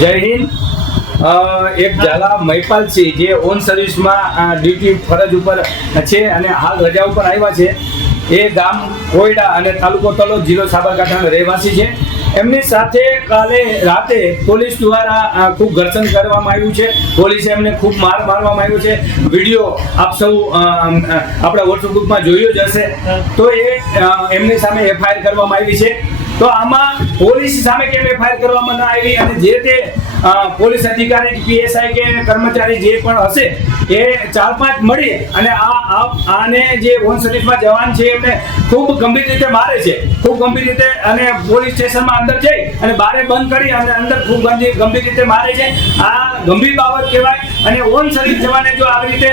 જય હિન્દ. એક ઝાલા મહિપાલસિંહ જે ઓન સર્વિસમાં ડ્યુટી ફરજ ઉપર છે અને હાલ રજા ઉપર આવ્યા છે, એ ગામ કોયડા અને તાલુકો તલોદ જિલ્લો સાબરકાંઠાના રહેવાસી છે. એમની સાથે કાલે રાતે પોલીસ દ્વારા ખૂબ ઘર્ષણ કરવામાં આવ્યું છે. પોલીસે એમને ખૂબ મારવામાં આવ્યો છે. વિડીયો આપ સૌ આપણા વોટ્સઅપ ગ્રુપમાં જોયો જ હશે. તો એ એમની સામે એફઆઈઆર કરવામાં આવી છે. તો આમાં પોલીસ સામે કેમ એફઆઈઆર કરવામાં ના આવી અને જે તે પોલીસ અધિકારી પીએસઆઈ કે કર્મચારી જે પણ હશે એ 4-5 મળી અને આને જે ઓન સર્વિસમાં જવાન છે એમને ખૂબ ગંભીર રીતે મારે છે, ખૂબ ગંભીર રીતે, અને પોલીસ સ્ટેશનમાં અંદર જઈ અને બારે બંધ કરી અને અંદર ખૂબ ગંભીર રીતે મારે છે. આ ગંભીર બાબત કહેવાય. અને ઓન સર્વિસ જવાને જો આવી રીતે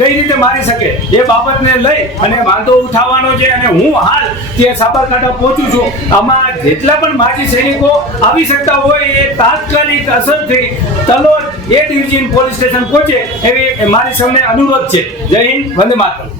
કઈ રીતે મારી શકે એ બાબતને લઈ અને વાંધો ઉઠાવવાનો છે. અને હું હાલ ત્યાં સાબરકાંઠા પહોંચું છું. આમાં જેટલા પણ માજી સૈનિકો આવી શકતા હોય એ તાત્કાલિક અસરથી તલોદ એ ડિવિઝન પોલીસ સ્ટેશન પહોંચે એવી મારી સૌને અનુરોધ છે. જય હિન્દ, વંદે માતરમ.